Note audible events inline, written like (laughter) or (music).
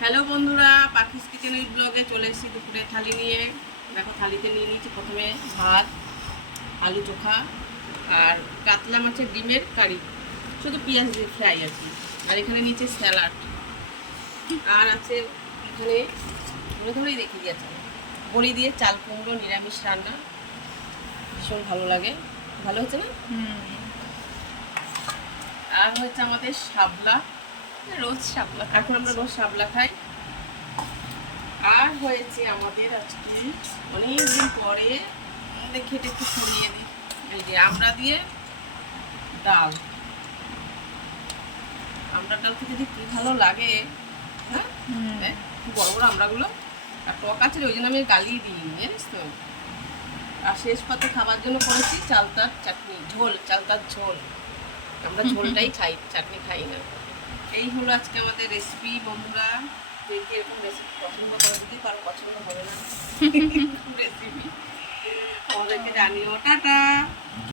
Hello বন্ধুরা পাখিস kitchen with ব্লগে চলে এসেছি দুপুরে থালি নিয়ে। দেখো থালিতে নিয়ে নিয়েছি প্রথমে ভাত আলু চোখা আর কাতলা মাছের ডিমের কারি। শুধু পেঁয়াজ দিয়ে ফ্রাই আর কি। আর এখানে নিচে স্যালাড। আর আছে এখানে ধরে ধরেই রেখে দিয়েছে বড়ি দিয়ে চাল কুমড়ো নিরামিষ রান্না। ভীষণ ভালো লাগে। ভালো হচ্ছে না? আর হচ্ছে আমাদের শাপলা রোজ শাপলা এখন আমরা রোজ শাপলা খাই। আর হয়েছে আমাদের আজকে অনেকদিন পরে দেখি এটা একটু ছড়িয়ে দিই। এই যে আমরা দিয়ে ডাল। আমরা ডাল খেতে যে কি ভালো লাগে হ্যাঁ? কি বড় বড় আমরাগুলো আর টক আছে ওই জন্য আমি গালি দিই জানিস তো? আর শেষ পাতে খাবার জন্য করেছি চালতার চাটনি ঝোল চালতার ঝোল। আমরা (laughs) ঝোলটাই খাই চাটনি খাই না। এই হলো আজকে আমাদের রেসিপি বন্ধুরা। কে এরকম রেসিপি পছন্দ করে যদি কারও পছন্দ হবে না। (laughs) রেসিপি আমাদেরকে জানিও। টাটা!